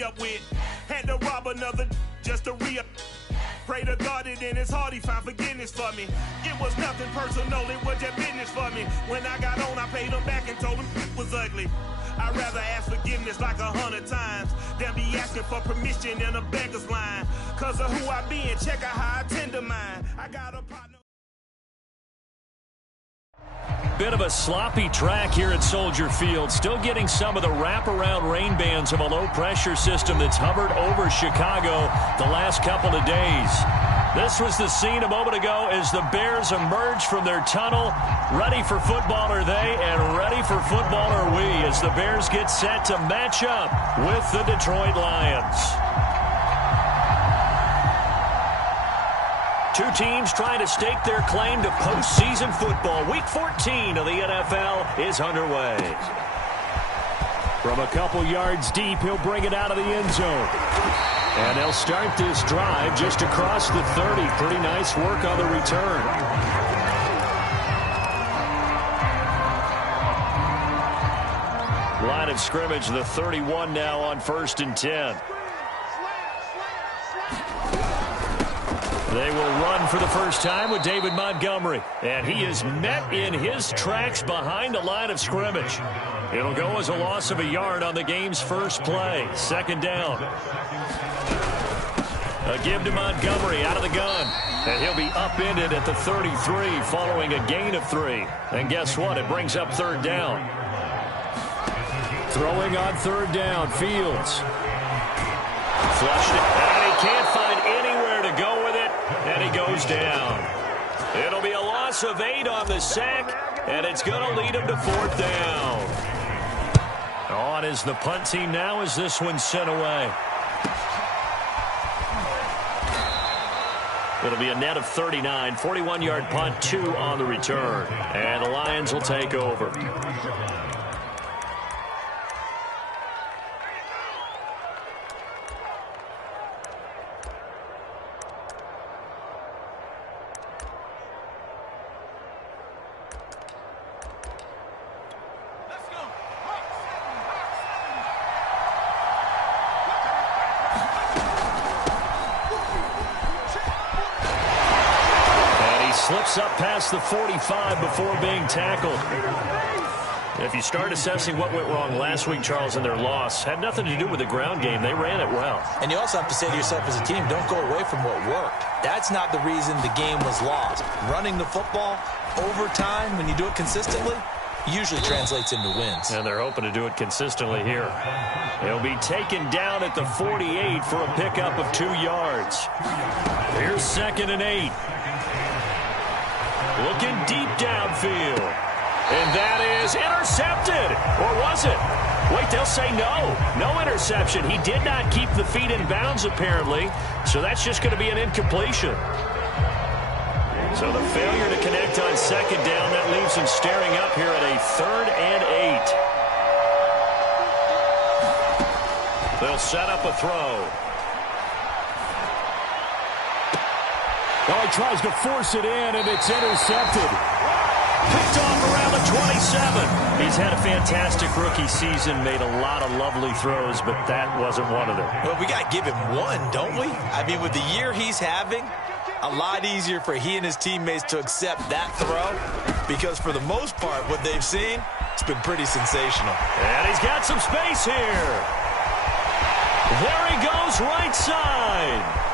re-up with. Had to rob another just to re-up. Pray to God that in his heart he found forgiveness for me. It was nothing personal, it was just business for me. When I got on, I paid him back and told him it was ugly. I'd rather ask forgiveness like 100 times than be asking for permission in a beggar's line. Cause of who I be and check out how I tend to mine. I got a partner. Bit of a sloppy track here at Soldier Field. Still getting some of the wraparound rain bands of a low-pressure system that's hovered over Chicago the last couple of days. This was the scene a moment ago as the Bears emerge from their tunnel. Ready for football are they, and ready for football are we as the Bears get set to match up with the Detroit Lions. Two teams trying to stake their claim to postseason football. Week 14 of the NFL is underway. From a couple yards deep, he'll bring it out of the end zone. And they'll start this drive just across the 30. Pretty nice work on the return. Line of scrimmage, the 31 now on 1st and 10. They will run for the first time with David Montgomery. And he is met in his tracks behind the line of scrimmage. It'll go as a loss of a yard on the game's first play. 2nd down. A give to Montgomery out of the gun. And he'll be upended at the 33 following a gain of 3. And guess what? It brings up 3rd down. Throwing on 3rd down, Fields. Flushed it. And he can't find anywhere to go with it. And he goes down. It'll be a loss of 8 on the sack. And it's going to lead him to 4th down. On is the punt team now as this one's sent away. It'll be a net of 39, 41-yard punt, 2 on the return. And the Lions will take over. Slips up past the 45 before being tackled. If you start assessing what went wrong last week, Charles, in their loss, had nothing to do with the ground game. They ran it well. And you also have to say to yourself as a team, don't go away from what worked. That's not the reason the game was lost. Running the football over time, when you do it consistently, usually translates into wins. And they're hoping to do it consistently here. He'll be taken down at the 48 for a pickup of 2 yards. Here's 2nd and 8. Looking deep downfield. And that is intercepted. Or was it? Wait, they'll say no. No interception. He did not keep the feet in bounds, apparently. So that's just going to be an incompletion. So the failure to connect on 2nd down, that leaves him staring up here at a 3rd and 8. They'll set up a throw. Oh, he tries to force it in, and it's intercepted. Picked off around the 27. He's had a fantastic rookie season, made a lot of lovely throws, but that wasn't one of them. Well, we got to give him one, don't we? I mean, with the year he's having, a lot easier for he and his teammates to accept that throw because for the most part, what they've seen, it's been pretty sensational. And he's got some space here. There he goes, right side.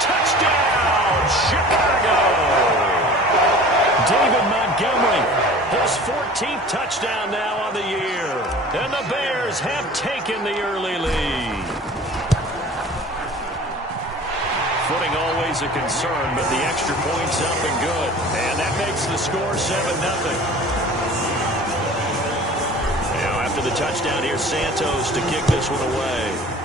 Touchdown, Chicago! David Montgomery, his 14th touchdown now on the year. And the Bears have taken the early lead. Footing always a concern, but the extra point's up and good. And that makes the score 7-0. Now after the touchdown, here's Santos to kick this one away.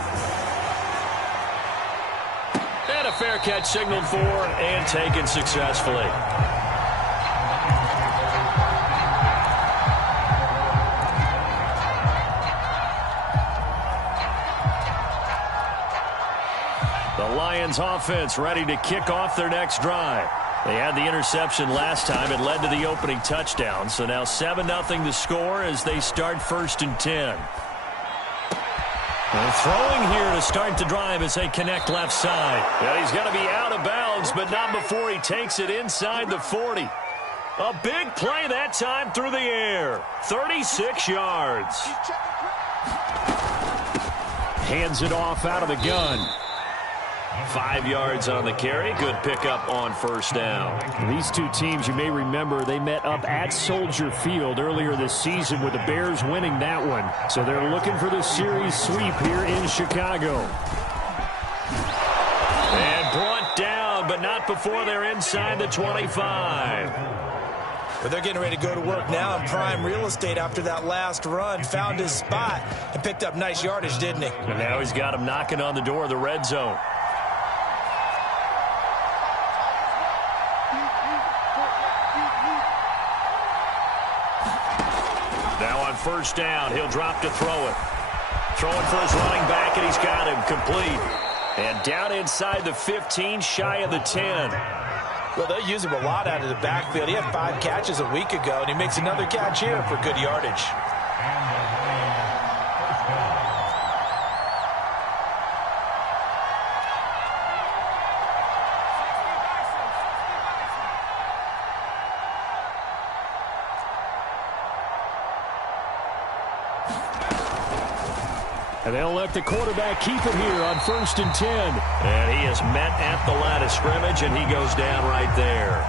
And a fair catch signaled for and taken successfully. The Lions offense ready to kick off their next drive. They had the interception last time. It led to the opening touchdown. So now 7-0 to score as they start 1st and 10. And throwing here to start the drive as they connect left side. And he's going to be out of bounds, but not before he takes it inside the 40. A big play that time through the air. 36 yards. Hands it off out of the gun. 5 yards on the carry. Good pickup on first down. These two teams, you may remember, they met up at Soldier Field earlier this season with the Bears winning that one. So they're looking for the series sweep here in Chicago. And brought down, but not before they're inside the 25. But they're getting ready to go to work now in prime real estate after that last run. Found his spot and picked up nice yardage, didn't he? And now he's got him knocking on the door of the red zone. Now on first down, he'll drop to throw it. Throwing for his running back, and he's got him complete. And down inside the 15, shy of the 10. Well, they'll use him a lot out of the backfield. He had 5 catches a week ago, and he makes another catch here for good yardage. And they'll let the quarterback keep it here on 1st and 10. And he is met at the line of scrimmage, and he goes down right there.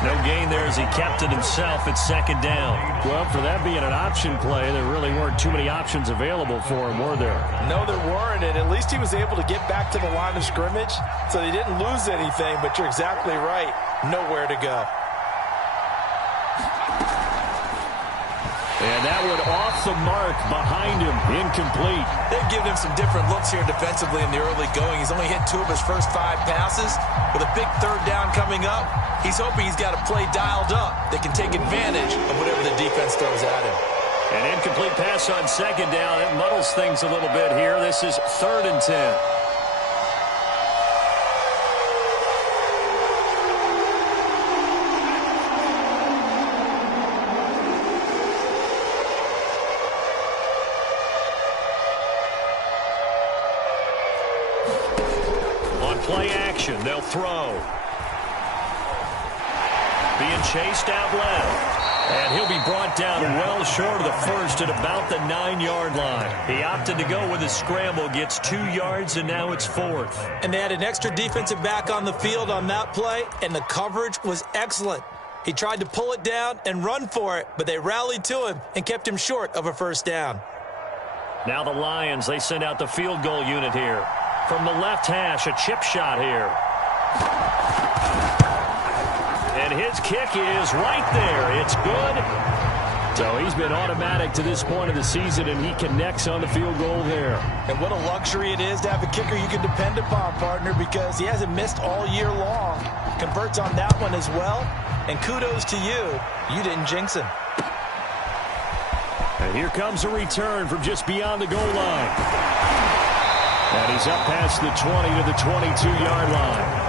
No gain there as he kept it himself at 2nd down. Well, for that being an option play, there really weren't too many options available for him, were there? No, there weren't, and at least he was able to get back to the line of scrimmage, so they didn't lose anything, but you're exactly right. Nowhere to go. And that one off the mark behind him. Incomplete. They've given him some different looks here defensively in the early going. He's only hit 2 of his first 5 passes. With a big 3rd down coming up, he's hoping he's got a play dialed up that can take advantage of whatever the defense throws at him. An incomplete pass on 2nd down. It muddles things a little bit here. This is 3rd and 10. Play action, they'll throw. Being chased out left. And he'll be brought down well short of the first at about the 9-yard line. He opted to go with a scramble, gets 2 yards, and now it's 4th. And they had an extra defensive back on the field on that play, and the coverage was excellent. He tried to pull it down and run for it, but they rallied to him and kept him short of a 1st down. Now the Lions, they send out the field goal unit here. From the left hash, a chip shot here. And his kick is right there. It's good. So he's been automatic to this point of the season, and he connects on the field goal there. And what a luxury it is to have a kicker you can depend upon, partner, because he hasn't missed all year long. Converts on that one as well. And kudos to you. You didn't jinx him. And here comes a return from just beyond the goal line. And he's up past the 20 to the 22-yard line.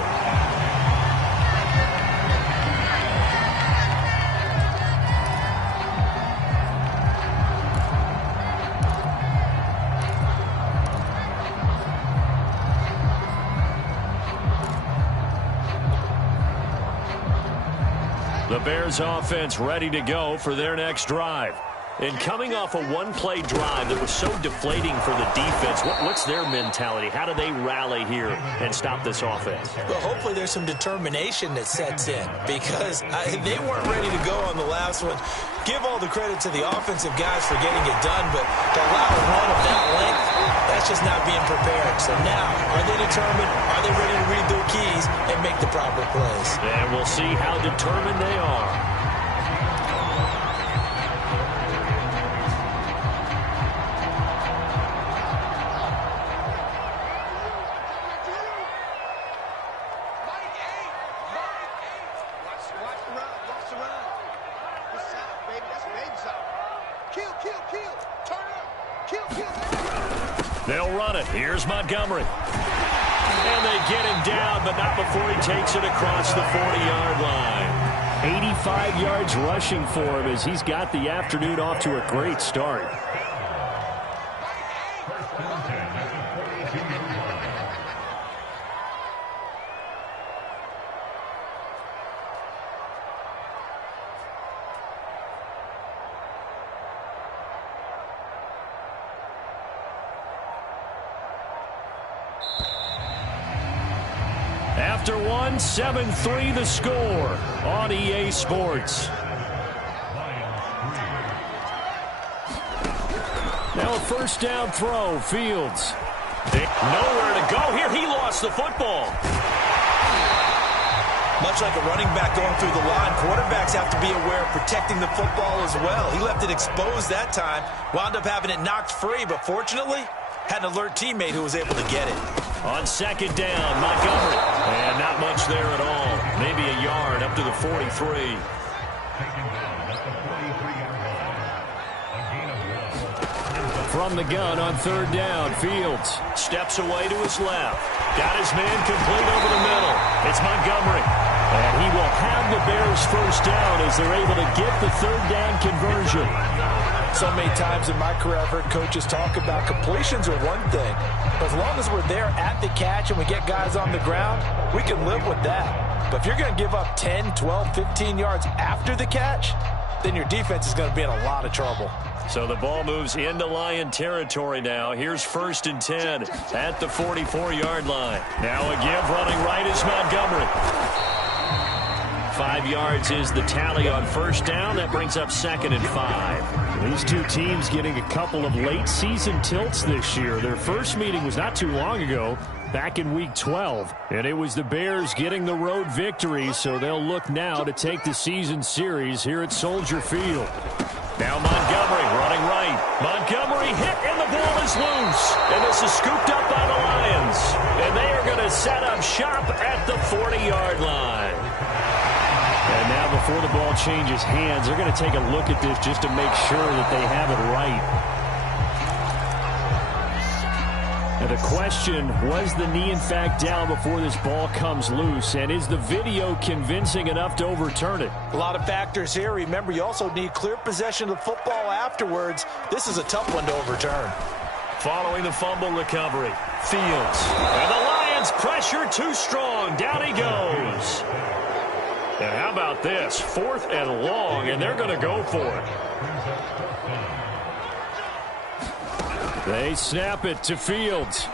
The Bears offense ready to go for their next drive. And coming off a one-play drive that was so deflating for the defense, what's their mentality? How do they rally here and stop this offense? Well, hopefully there's some determination that sets in because they weren't ready to go on the last one. Give all the credit to the offensive guys for getting it done, but to allow a run of that length, that's just not being prepared. So now, are they determined? Are they ready to read their keys and make the proper plays? And we'll see how determined they are. They'll run it. Here's Montgomery. And they get him down, but not before he takes it across the 40-yard line. 85 yards rushing for him as he's got the afternoon off to a great start. After one, 7-3 the score on EA Sports. Now a first down throw, Fields. Nowhere to go here. He lost the football. Much like a running back going through the line, quarterbacks have to be aware of protecting the football as well. He left it exposed that time, wound up having it knocked free, but fortunately, had an alert teammate who was able to get it. On second down, Montgomery. And not much there at all. Maybe a yard up to the 43. From the gun on third down, Fields steps away to his left. Got his man complete over the middle. It's Montgomery. And he will have the Bears first down as they're able to get the third down conversion. So many times in my career I've heard coaches talk about completions are one thing. But as long as we're there at the catch and we get guys on the ground, we can live with that. But if you're going to give up 10, 12, 15 yards after the catch, then your defense is going to be in a lot of trouble. So the ball moves into Lion territory now. Here's 1st and 10 at the 44-yard line. Now a give running right is Montgomery. 5 yards is the tally on first down. That brings up 2nd and 5. These two teams getting a couple of late season tilts this year. Their first meeting was not too long ago, back in Week 12. And it was the Bears getting the road victory, so they'll look now to take the season series here at Soldier Field. Now Montgomery running right. Montgomery hit and the ball is loose. And this is scooped up by the Lions. And they are going to set up shop at the 40-yard line. And now before the ball changes hands, they're going to take a look at this just to make sure that they have it right. And the question, was the knee in fact down before this ball comes loose? And is the video convincing enough to overturn it? A lot of factors here. Remember, you also need clear possession of the football afterwards. This is a tough one to overturn. Following the fumble recovery, Fields. And the Lions pressure too strong. Down he goes. And how about this? 4th and long, and they're going to go for it. They snap it to Fields.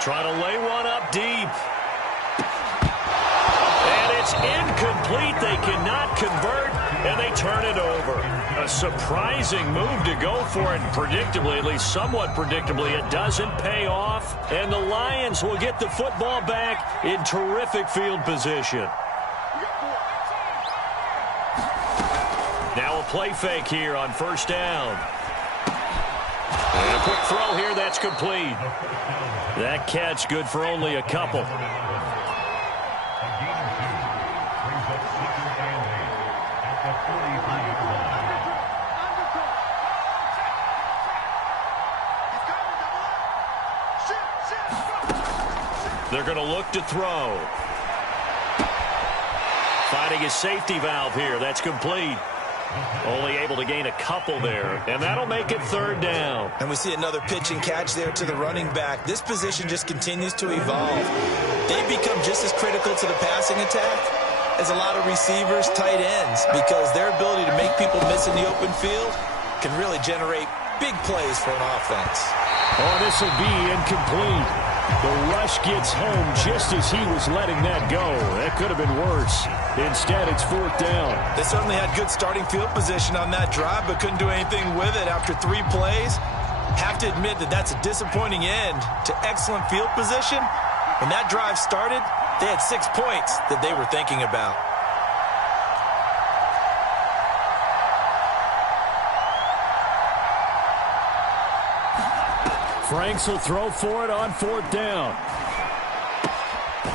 Trying to lay one up deep. And it's incomplete. They cannot convert, and they turn it over. A surprising move to go for it. Predictably, at least somewhat predictably, it doesn't pay off. And the Lions will get the football back in terrific field position. Now a play fake here on first down. And a quick throw here, that's complete. That catch good for only a couple. They're going to look to throw. Finding his safety valve here, that's complete. Only able to gain a couple there, and that'll make it 3rd down. And we see another pitch and catch there to the running back. This position just continues to evolve. They become just as critical to the passing attack as a lot of receivers, tight ends, because their ability to make people miss in the open field can really generate big plays for an offense. Oh, this will be incomplete. The rush gets home just as he was letting that go. That could have been worse. Instead, it's 4th down. They certainly had good starting field position on that drive, but couldn't do anything with it after 3 plays. Have to admit that that's a disappointing end to excellent field position. When that drive started, they had 6 points that they were thinking about. Franks will throw for it on 4th down.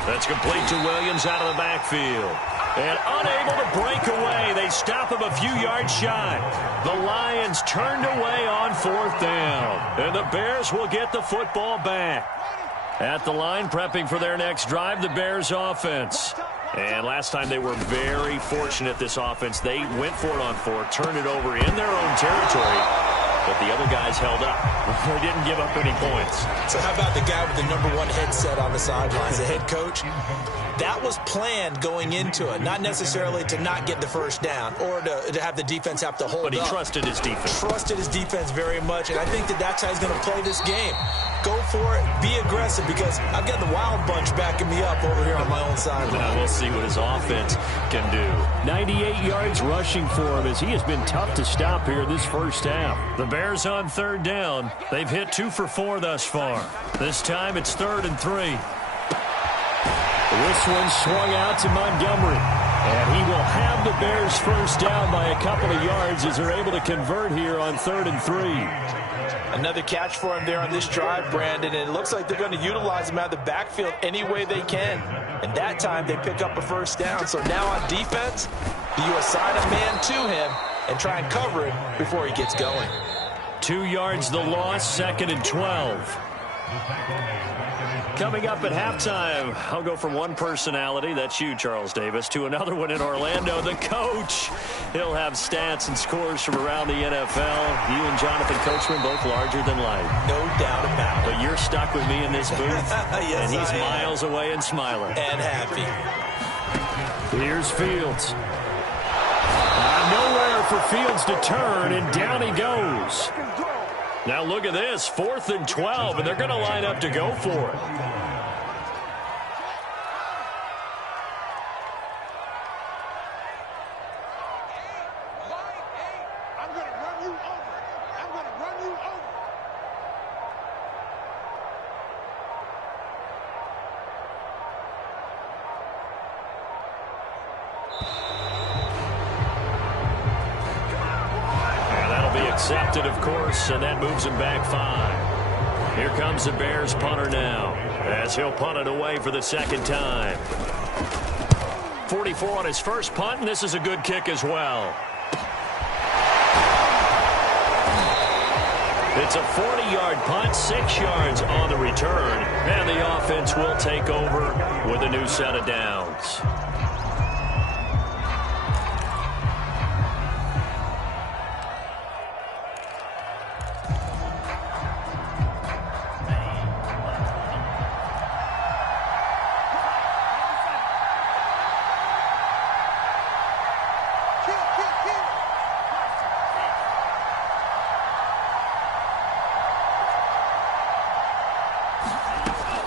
That's complete to Williams out of the backfield. And unable to break away. They stop him a few yards shy. The Lions turned away on 4th down. And the Bears will get the football back. At the line, prepping for their next drive, the Bears offense. And last time they were very fortunate, this offense. They went for it on 4th, turned it over in their own territory. But the other guys held up. They didn't give up any points. So how about the guy with the #1 headset on the sidelines, the head coach? That was planned going into it, not necessarily to not get the first down or to have the defense have to hold up. But he trusted his defense. Trusted his defense very much, and I think that that's how he's going to play this game. Go for it. Be aggressive, because I've got the wild bunch backing me up over here on my own side. Now we'll see what his offense can do. 98 yards rushing for him, as he has been tough to stop here this first half. The Bears on third down. They've hit 2 for 4 thus far. This time it's 3rd and 3. This one swung out to Montgomery. And he will have the Bears first down by a couple of yards as they're able to convert here on 3rd and 3. Another catch for him there on this drive, Brandon, and it looks like they're going to utilize him out of the backfield any way they can. And that time they pick up a first down. So now on defense, you assign a man to him and try and cover him before he gets going. 2 yards the loss, 2nd and 12. Coming up at halftime, I'll go from one personality, that's you, Charles Davis, to another one in Orlando, the coach. He'll have stats and scores from around the NFL. You and Jonathan Coachman, both larger than life. No doubt about it. But you're stuck with me in this booth, yes, and he's miles away and smiling. And happy. Here's Fields. Nowhere for Fields to turn, and down he goes. Now look at this, 4th and 12, and they're going to line up to go for it. Accepted, of course, and that moves him back 5. Here comes the Bears punter now, as he'll punt it away for the 2nd time. 44 on his first punt, and this is a good kick as well. It's a 40-yard punt, 6 yards on the return, and the offense will take over with a new set of downs.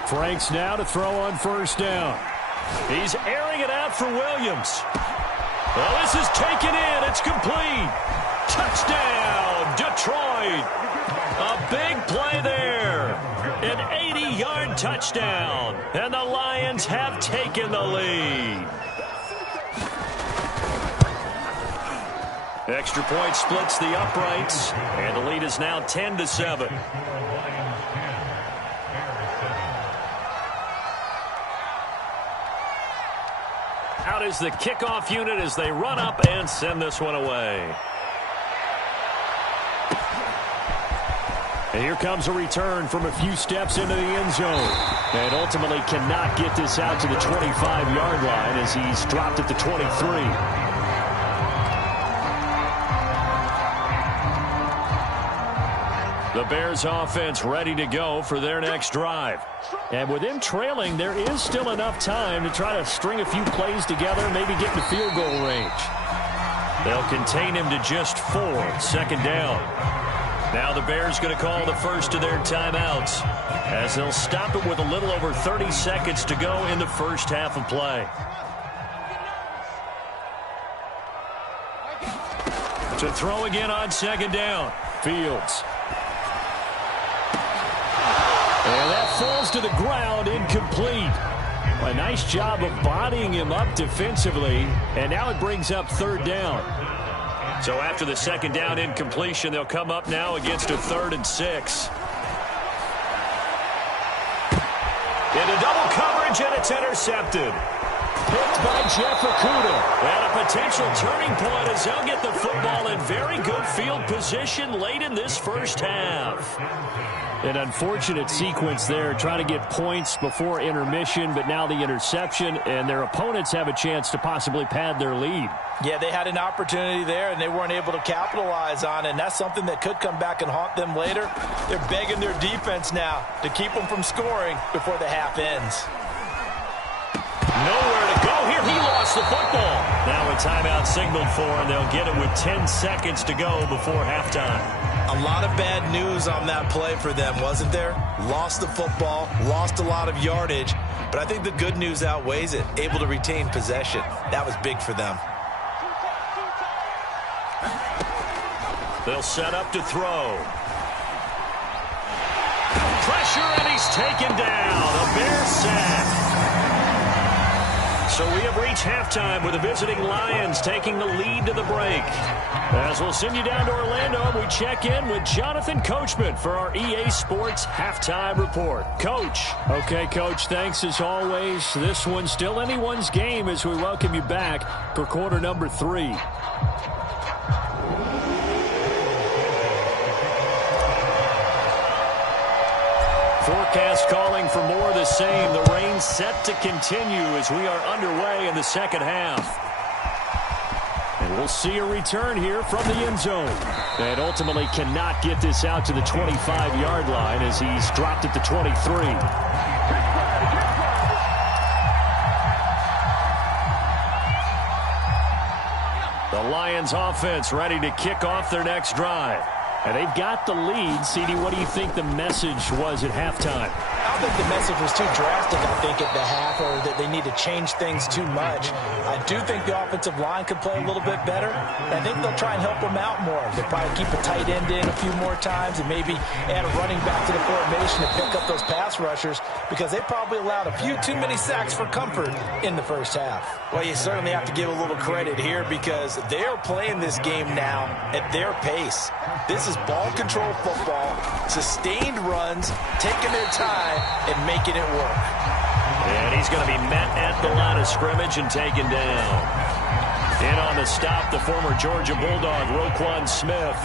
Franks now to throw on first down. He's airing it out for Williams. Well, this is taken in. It's complete. Touchdown, Detroit. A big play there. An 80-yard touchdown. And the Lions have taken the lead. Extra point splits the uprights. And the lead is now 10-7. Out is the kickoff unit as they run up and send this one away. And here comes a return from a few steps into the end zone. And ultimately cannot get this out to the 25-yard line as he's dropped at the 23. The Bears offense ready to go for their next drive. And with them trailing, there is still enough time to try to string a few plays together, maybe get in the field goal range. They'll contain him to just 4, 2nd down. Now the Bears going to call the first of their timeouts as they'll stop it with a little over 30 seconds to go in the first half of play. To throw again on 2nd down. Fields. And that falls to the ground, incomplete. A nice job of bodying him up defensively, and now it brings up 3rd down. So after the 2nd down incompletion, they'll come up now against a 3rd and 6. Into double coverage, and it's intercepted. Picked by Jeff Okudah. And a potential turning point as they'll get the football in very good field position late in this first half. An unfortunate sequence there, trying to get points before intermission, but now the interception, and their opponents have a chance to possibly pad their lead. Yeah, they had an opportunity there, and they weren't able to capitalize on it, and that's something that could come back and haunt them later. They're begging their defense now to keep them from scoring before the half ends. Nowhere to go here. He lost the football. Now a timeout signaled for, and they'll get it with 10 seconds to go before halftime. A lot of bad news on that play for them, wasn't there? Lost the football, lost a lot of yardage, but I think the good news outweighs it. Able to retain possession. That was big for them. They'll set up to throw. Pressure, and he's taken down. A Bears sack. So we have reached halftime with the visiting Lions taking the lead to the break. As we'll send you down to Orlando, we check in with Jonathan Coachman for our EA Sports Halftime Report. Coach. Okay, Coach, thanks as always. This one's still anyone's game as we welcome you back for quarter number 3. Forecast calling for more of the same. The rain set to continue as we are underway in the second half. And we'll see a return here from the end zone. And ultimately cannot get this out to the 25-yard line as he's dropped at the 23. The Lions offense ready to kick off their next drive. And they've got the lead. CD, what do you think the message was at halftime? I don't think the message was too drastic, I think, at the half, or that they need to change things too much. I do think the offensive line could play a little bit better. And I think they'll try and help them out more. They'll probably keep a tight end in a few more times and maybe add a running back to the formation to pick up those pass rushers, because they probably allowed a few too many sacks for comfort in the first half. Well, you certainly have to give a little credit here because they're playing this game now at their pace. This is ball control football, sustained runs, taking their time, and making it work. And he's going to be met at the line of scrimmage and taken down. In on the stop, the former Georgia Bulldog, Roquan Smith.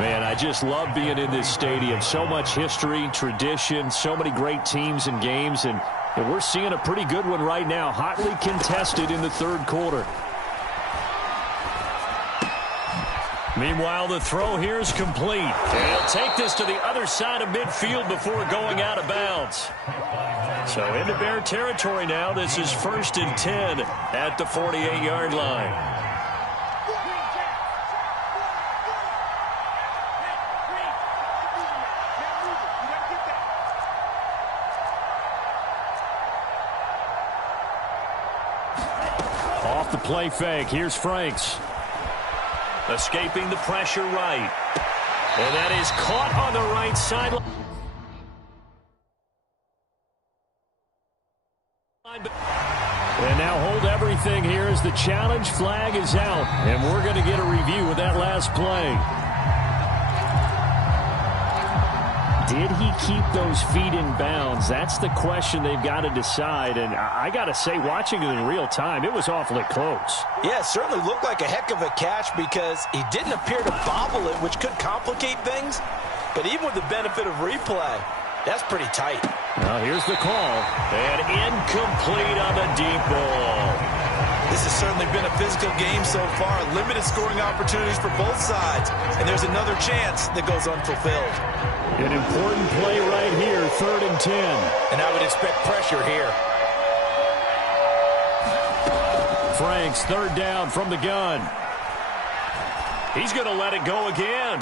Man, I just love being in this stadium. So much history, tradition, so many great teams and games, and we're seeing a pretty good one right now, hotly contested in the third quarter. Meanwhile, the throw here is complete. And he'll take this to the other side of midfield before going out of bounds. So into Bear territory now. This is 1st and 10 at the 48-yard line. Off the play fake. Here's Franks. Escaping the pressure right. And that is caught on the right sideline. And now hold everything here as the challenge flag is out. And we're going to get a review of that last play. Did he keep those feet in bounds? That's the question they've got to decide. And I got to say, watching it in real time, it was awfully close. Yeah, it certainly looked like a heck of a catch because he didn't appear to bobble it, which could complicate things. But even with the benefit of replay, that's pretty tight. Now here's the call. And incomplete on the deep ball. This has certainly been a physical game so far. Limited scoring opportunities for both sides. And there's another chance that goes unfulfilled. An important play right here, 3rd and 10. And I would expect pressure here. Franks, 3rd down from the gun. He's going to let it go again.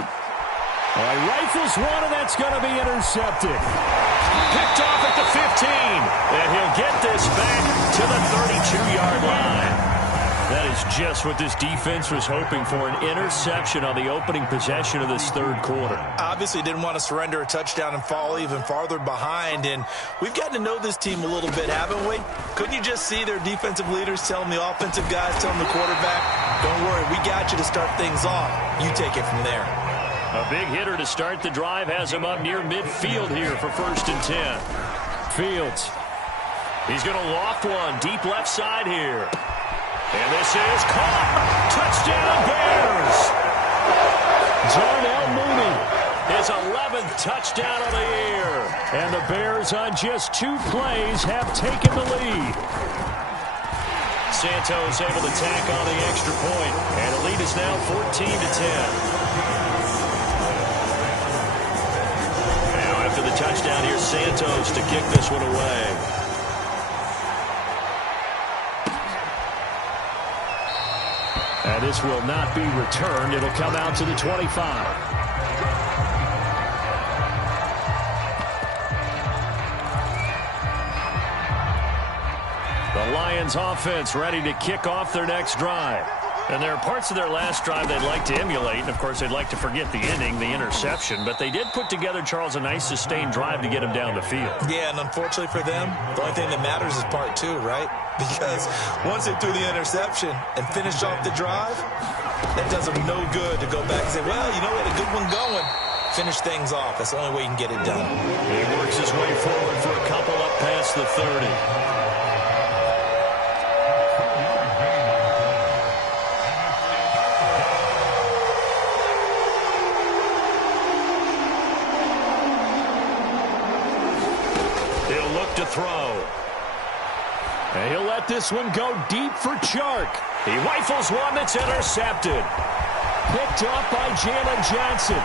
Rifles one, and that's going to be intercepted. Picked off at the 15. And he'll get this back to the 32-yard line. That is just what this defense was hoping for, an interception on the opening possession of this third quarter. Obviously didn't want to surrender a touchdown and fall even farther behind, and we've gotten to know this team a little bit, haven't we? Couldn't you just see their defensive leaders telling the offensive guys, telling the quarterback, don't worry, we got you to start things off. You take it from there. A big hitter to start the drive has him up near midfield here for 1st and 10. Fields. He's going to loft one deep left side here. And this is caught. Touchdown, Bears. Darnell Mooney. His 11th touchdown of the year. And the Bears on just 2 plays have taken the lead. Santos able to tack on the extra point. And the lead is now 14 to 10. Now after the touchdown, here's Santos to kick this one away. And this will not be returned. It'll come out to the 25. The Lions offense ready to kick off their next drive. And there are parts of their last drive they'd like to emulate. And, of course, they'd like to forget the ending, the interception. But they did put together, Charles, a nice sustained drive to get him down the field. Yeah, and unfortunately for them, the only thing that matters is part two, right? Because once they threw the interception and finished off the drive, that does them no good to go back and say, well, you know, we had a good one going. Finish things off. That's the only way you can get it done. He works his way forward for a couple up past the 30. He'll look to throw. And he'll let this one go deep for Chark. He rifles one that's intercepted. Picked up by Jalen Johnson.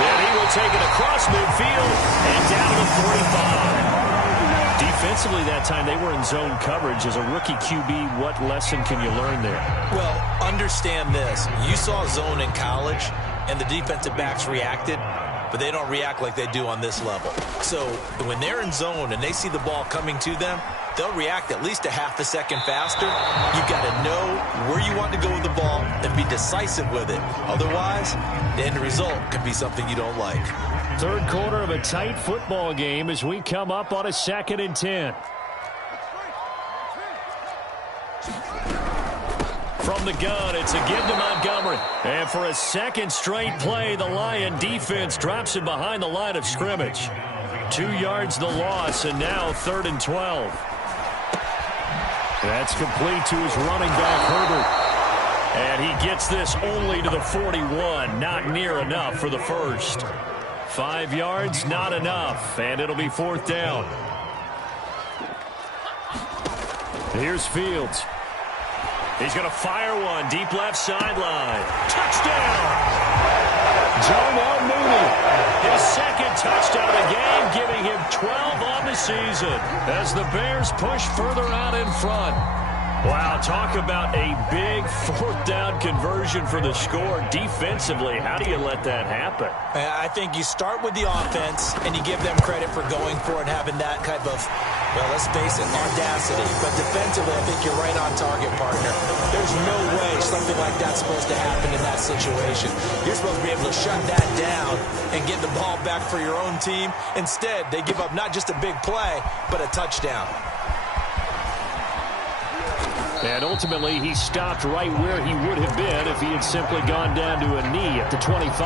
And he will take it across midfield and down to the 45. Defensively that time, they were in zone coverage. As a rookie QB, what lesson can you learn there? Well, understand this. You saw zone in college, and the defensive backs reacted, but they don't react like they do on this level. So when they're in zone and they see the ball coming to them, they'll react at least a half a second faster. You've got to know where you want to go with the ball and be decisive with it. Otherwise, the end result could be something you don't like. Third quarter of a tight football game as we come up on a 2nd and 10. From the gun, it's a give to Montgomery. And for a second straight play, the Lion defense drops him behind the line of scrimmage. 2 yards the loss, and now 3rd and 12. That's complete to his running back, Herbert. And he gets this only to the 41. Not near enough for the first. 5 yards, not enough. And it'll be 4th down. Here's Fields. He's going to fire one. Deep left sideline. Touchdown! Darnell Mooney. His second touchdown of the game, giving him 12 on the season as the Bears push further out in front. Wow, talk about a big 4th down conversion for the score. Defensively, how do you let that happen? I think you start with the offense, and you give them credit for going for it and having that kind of, well, let's face it, audacity. But defensively, I think you're right on target, partner. There's no way something like that's supposed to happen in that situation. You're supposed to be able to shut that down and get the ball back for your own team. Instead, they give up not just a big play, but a touchdown. And ultimately, he stopped right where he would have been if he had simply gone down to a knee at the 25.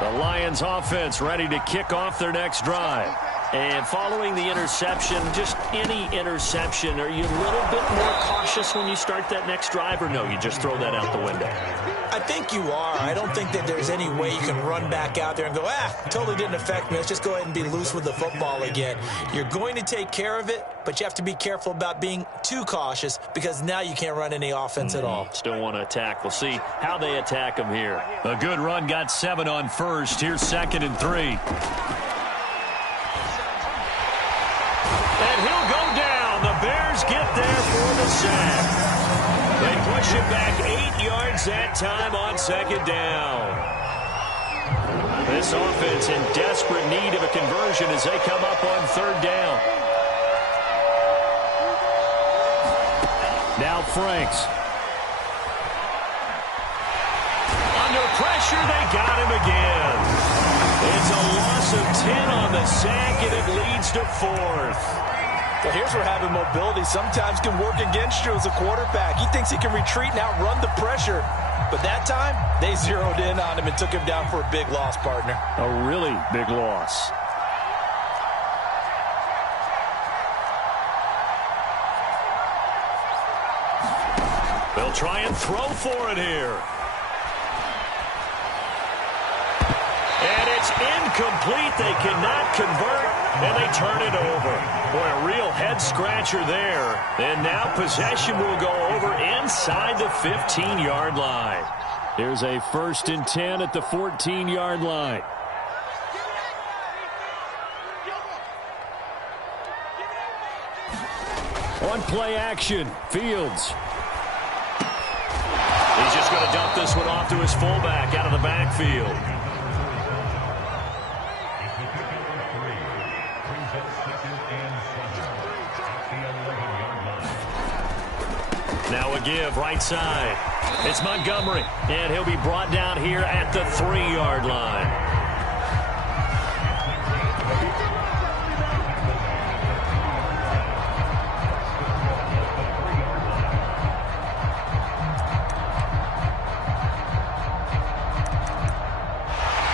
The Lions offense ready to kick off their next drive. And following the interception, just any interception, are you a little bit more cautious when you start that next drive, or no, you just throw that out the window? I think you are. I don't think that there's any way you can run back out there and go, totally didn't affect me. Let's just go ahead and be loose with the football again. You're going to take care of it, but you have to be careful about being too cautious because now you can't run any offense at all. Still want to attack. We'll see how they attack him here. A good run, got 7 on first. Here's 2nd and 3. And he'll go down. The Bears get there for the sack. They push him back 8 yards that time on 2nd down. This offense in desperate need of a conversion as they come up on 3rd down. Now Franks. Under pressure, they got him again. It's a loss of 10 on the sack, and it leads to 4th. Well, here's where having mobility sometimes can work against you as a quarterback. He thinks he can retreat and outrun the pressure. But that time, they zeroed in on him and took him down for a big loss, partner. A really big loss. They'll try and throw for it here. And it's incomplete. They cannot convert, and they turn it over. Boy, a real head-scratcher there. And now possession will go over inside the 15-yard line. Here's a 1st and 10 at the 14-yard line. On play action, Fields. He's just going to dump this one off to his fullback out of the backfield. Now a give right side. It's Montgomery, and he'll be brought down here at the 3-yard line.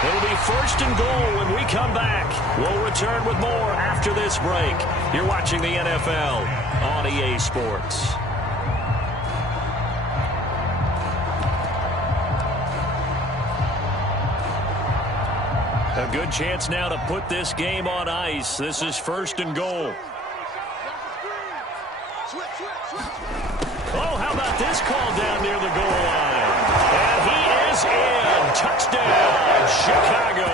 It'll be 1st and goal when we come back. We'll return with more after this break. You're watching the NFL on EA Sports. A good chance now to put this game on ice. This is 1st and goal. Oh, how about this call down near the goal line? And he is in. Touchdown, Chicago.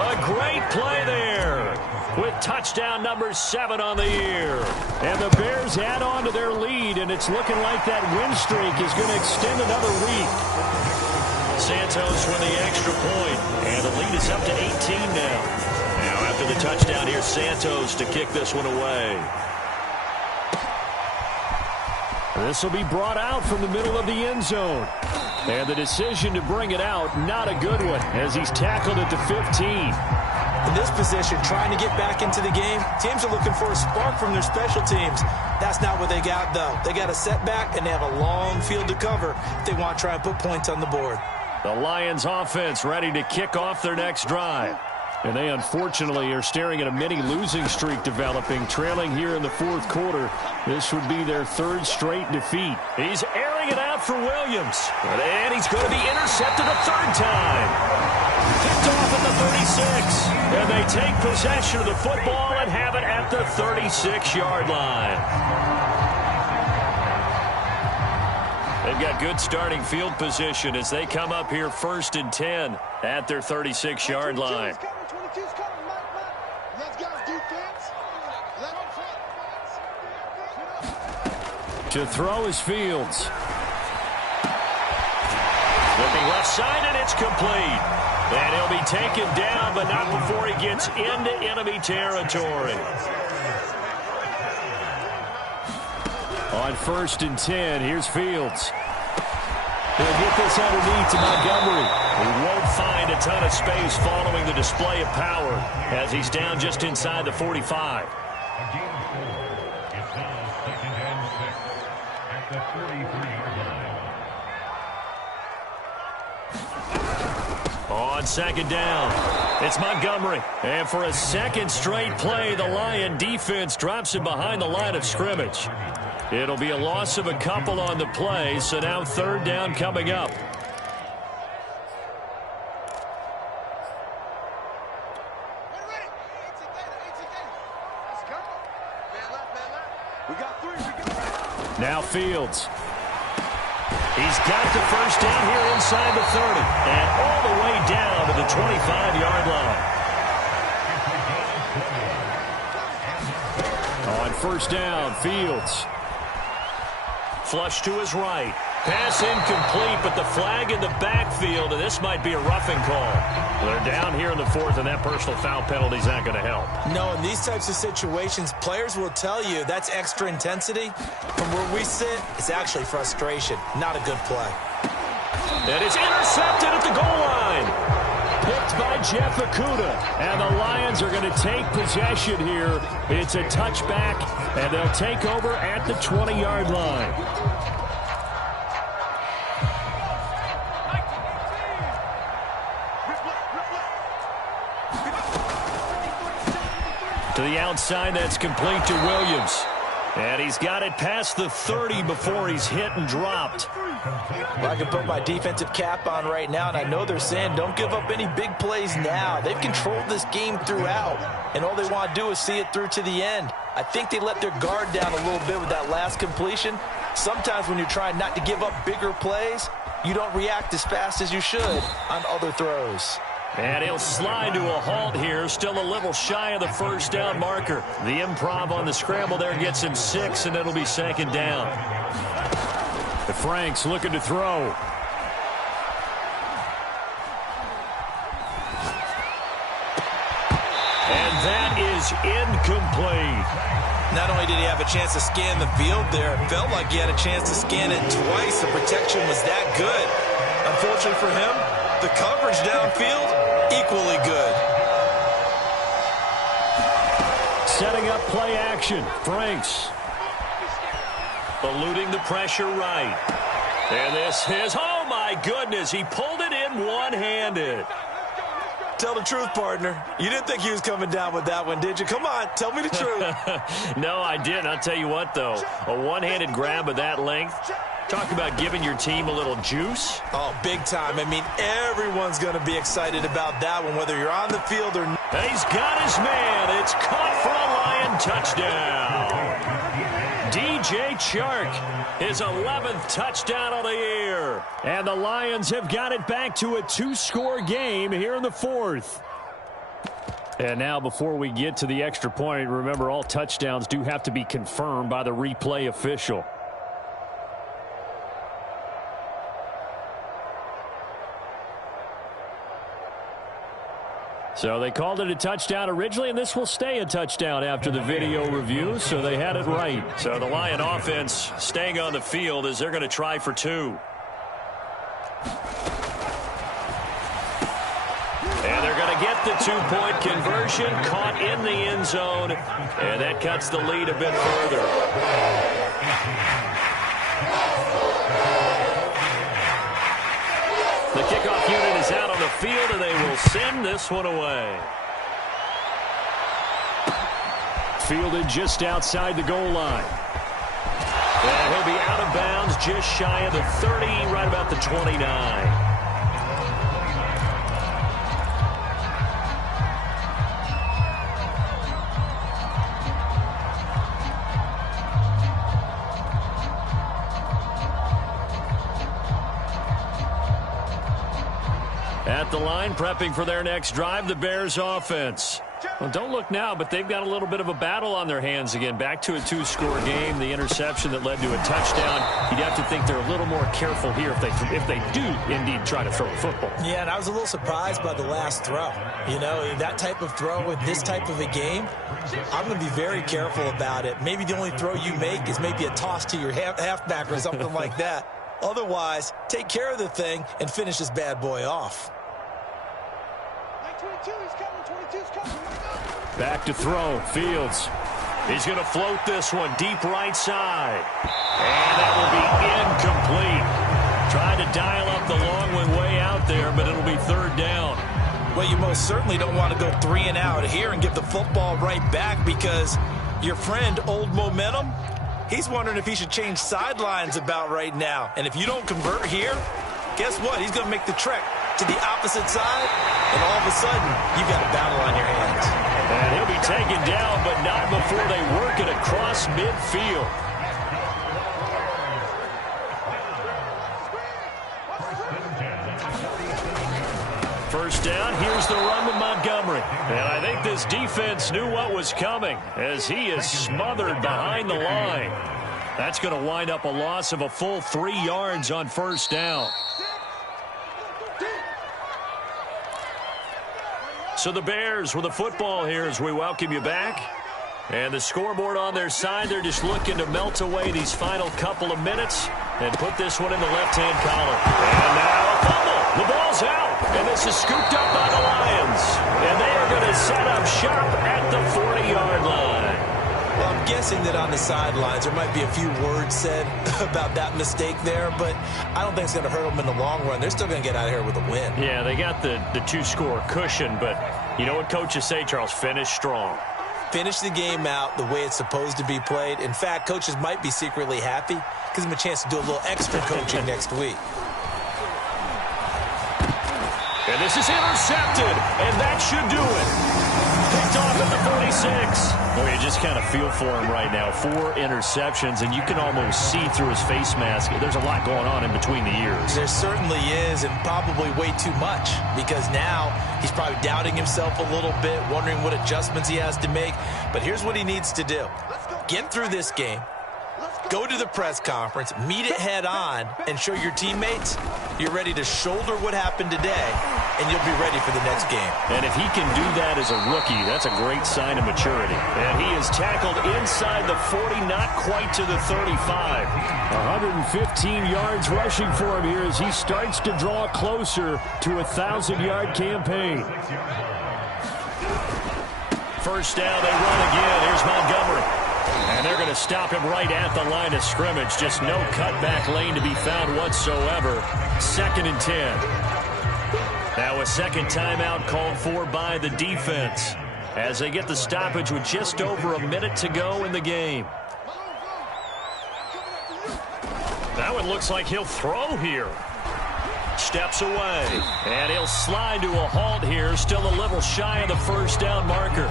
A great play there with touchdown number 7 on the year. And the Bears add on to their lead, and it's looking like that win streak is going to extend another week. Santos with the extra point, and the lead is up to 18 now. Now after the touchdown, here's Santos to kick this one away. This will be brought out from the middle of the end zone. And the decision to bring it out, not a good one, as he's tackled at the 15. In this position, trying to get back into the game, teams are looking for a spark from their special teams. That's not what they got, though. They got a setback, and they have a long field to cover if they want to try and put points on the board. The Lions offense ready to kick off their next drive. And they unfortunately are staring at a mini losing streak developing, trailing here in the 4th quarter. This would be their 3rd straight defeat. He's airing it out for Williams. And he's going to be intercepted a 3rd time. Picked off at the 36. And they take possession of the football and have it at the 36-yard line. They've got good starting field position as they come up here 1st and 10 at their 36-yard line. To throw is Fields. Looking left side, and it's complete. And he'll be taken down, but not before he gets into enemy territory. On 1st and 10, here's Fields. He'll get this underneath to Montgomery. He won't find a ton of space following the display of power as he's down just inside the 45. On 2nd down, it's Montgomery. And for a 2nd straight play, the Lion defense drops him behind the line of scrimmage. It'll be a loss of a couple on the play, so now 3rd down coming up. Now Fields. He's got the 1st down here inside the 30 and all the way down to the 25-yard line. On 1st down, Fields. Flush to his right. Pass incomplete, but the flag in the backfield, and this might be a roughing call. They're down here in the 4th, and that personal foul penalty is not going to help. No, in these types of situations, players will tell you that's extra intensity. From where we sit, it's actually frustration, not a good play. And it's intercepted at the goal line. Picked by Jeff Okudah, and the Lions are going to take possession here. It's a touchback, and they'll take over at the 20-yard line. To the outside, that's complete to Williams. And he's got it past the 30 before he's hit and dropped. Well, I can put my defensive cap on right now, and I know they're saying don't give up any big plays now. They've controlled this game throughout, and all they want to do is see it through to the end. I think they let their guard down a little bit with that last completion. Sometimes when you're trying not to give up bigger plays, you don't react as fast as you should on other throws. And he'll slide to a halt here, still a little shy of the 1st down marker. The improv on the scramble there gets him 6, and it'll be 2nd down. Franks looking to throw. And that is incomplete. Not only did he have a chance to scan the field there, it felt like he had a chance to scan it twice. The protection was that good. Unfortunately for him, the coverage downfield, equally good. Setting up play action. Franks. Eluding the pressure right. And this is, oh my goodness, he pulled it in one-handed. Tell the truth, partner. You didn't think he was coming down with that one, did you? Come on, tell me the truth. No, I didn't. I'll tell you what, though. A one-handed grab of that length. Talk about giving your team a little juice. Oh, big time. I mean, everyone's going to be excited about that one, whether you're on the field or not. He's got his man. It's caught for a Lion touchdown. DJ Chark, his 11th touchdown of the year. And the Lions have got it back to a 2-score game here in the 4th. And now before we get to the extra point, remember all touchdowns do have to be confirmed by the replay official. So they called it a touchdown originally, and this will stay a touchdown after the video review, so they had it right. So the Lion offense staying on the field as they're going to try for 2. And they're going to get the 2-point conversion, caught in the end zone, and that cuts the lead a bit further. The kickoff unit is out on the field, and they will send this one away. Fielded just outside the goal line. And he'll be out of bounds just shy of the 30, right about the 29. At the line, prepping for their next drive, the Bears offense. Well, don't look now, but they've got a little bit of a battle on their hands again. Back to a 2-score game. The interception that led to a touchdown. You'd have to think they're a little more careful here if they do indeed try to throw a football. Yeah, and I was a little surprised by the last throw. You know, that type of throw with this type of a game, I'm going to be very careful about it. Maybe the only throw you make is maybe a toss to your halfback or something like that. Otherwise, take care of the thing and finish this bad boy off. Back to throw. Fields. He's going to float this one deep right side. And that will be incomplete. Tried to dial up the long one way out there, but it'll be 3rd down. Well, you most certainly don't want to go 3 and out here and give the football right back because your friend, Old Momentum, he's wondering if he should change sidelines about right now. And if you don't convert here, guess what? He's going to make the trek to the opposite side, and all of a sudden, you've got a battle on your hands. And he'll be taken down, but not before they work it across midfield. First down, here's the run with Montgomery. And I think this defense knew what was coming as he is smothered behind the line. That's going to wind up a loss of a full 3 yards on first down. So the Bears with the football here as we welcome you back. And the scoreboard on their side, they're just looking to melt away these final couple of minutes and put this one in the left-hand column. And now a fumble. The ball's out. And this is scooped up by the Lions. And they are going to set up shop at the 40-yard line. Well, I'm guessing that on the sidelines there might be a few words said about that mistake there, but I don't think it's going to hurt them in the long run. They're still going to get out of here with a win. Yeah, they got the 2-score cushion, but you know what coaches say, Charles? Finish strong. Finish the game out the way it's supposed to be played. In fact, coaches might be secretly happy. Gives them a chance to do a little extra coaching next week. And this is intercepted, and that should do it. Picked off at the 46. Well, you just kind of feel for him right now. 4 interceptions, and you can almost see through his face mask. There's a lot going on in between the ears. There certainly is, and probably way too much, because now he's probably doubting himself a little bit, wondering what adjustments he has to make. But here's what he needs to do. Get through this game, Go to the press conference, meet it head on, and show your teammates you're ready to shoulder what happened today, and you'll be ready for the next game. And if he can do that as a rookie, that's a great sign of maturity. And he is tackled inside the 40, not quite to the 35. 115 yards rushing for him here as he starts to draw closer to a 1,000-yard campaign. First down, they run again. Here's Montgomery. And they're going to stop him right at the line of scrimmage. Just no cutback lane to be found whatsoever. 2nd and 10. Now a second timeout called for by the defense as they get the stoppage with just over a minute to go in the game. Now it looks like he'll throw here. Steps away, and he'll slide to a halt here, still a little shy of the first down marker.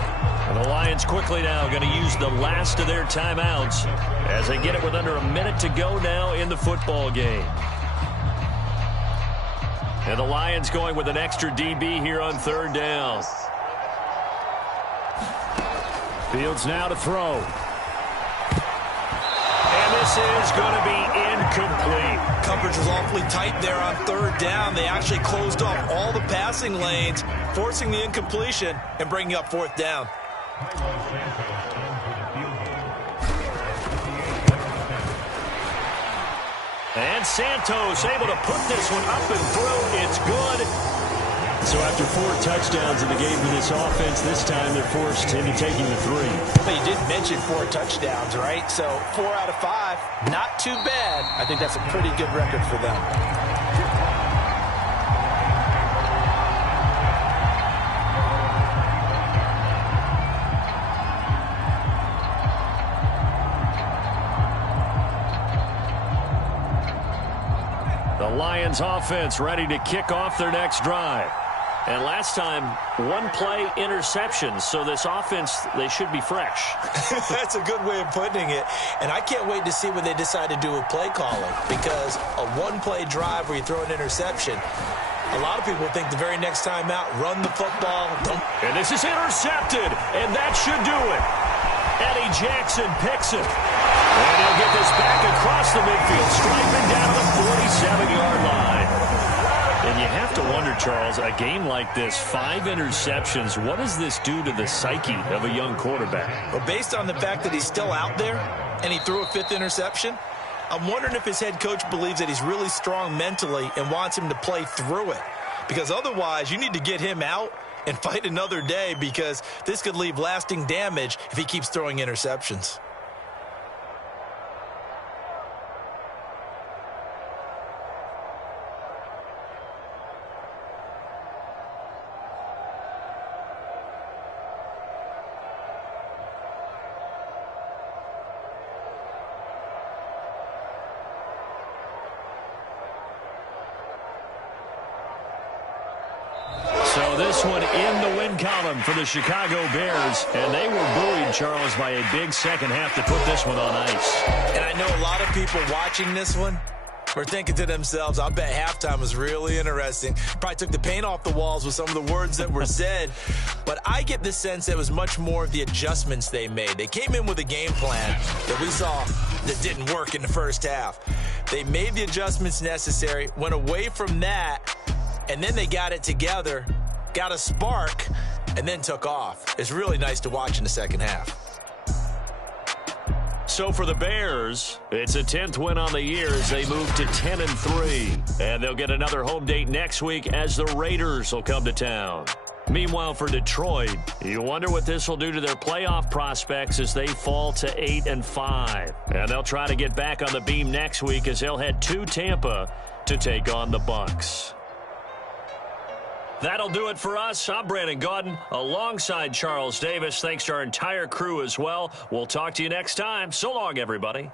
And the Lions quickly now going to use the last of their timeouts as they get it with under a minute to go now in the football game. And the Lions going with an extra DB here on 3rd down. Fields now to throw. And this is going to be incomplete. Coverage was awfully tight there on 3rd down. They actually closed off all the passing lanes, forcing the incompletion and bringing up 4th down. And Santos able to put this one up and through. It's good. So after 4 touchdowns in the game for this offense, this time they're forced into taking the 3. But you did mention 4 touchdowns, right? So 4 out of 5, not too bad. I think that's a pretty good record for them. The Lions offense ready to kick off their next drive. And last time, 1-play interceptions. So this offense, they should be fresh. That's a good way of putting it. And I can't wait to see what they decide to do with play calling. Because a 1-play drive where you throw an interception, a lot of people think the very next time out, run the football. And this is intercepted. And that should do it. Eddie Jackson picks it. And he'll get this back across the midfield, striping down the 47-yard line. And you have to wonder, Charles, a game like this, 5 interceptions, what does this do to the psyche of a young quarterback? Well, based on the fact that he's still out there and he threw a 5th interception, I'm wondering if his head coach believes that he's really strong mentally and wants him to play through it. Because otherwise, you need to get him out and fight another day, because this could leave lasting damage if he keeps throwing interceptions. So this one in the win column for the Chicago Bears. And they were buoyed, Charles, by a big second half to put this one on ice. And I know a lot of people watching this one were thinking to themselves, I bet halftime was really interesting. Probably took the paint off the walls with some of the words that were said. But I get the sense that it was much more of the adjustments they made. They came in with a game plan that we saw that didn't work in the first half. They made the adjustments necessary, went away from that, and then they got it together, got a spark, and then took off. It's really nice to watch in the second half. So for the Bears, it's a 10th win on the year as they move to 10-3. And they'll get another home date next week as the Raiders will come to town. Meanwhile, for Detroit, you wonder what this will do to their playoff prospects as they fall to 8-5. And they'll try to get back on the beam next week as they'll head to Tampa to take on the Bucs. That'll do it for us. I'm Brandon Gaudin alongside Charles Davis. Thanks to our entire crew as well. We'll talk to you next time. So long, everybody.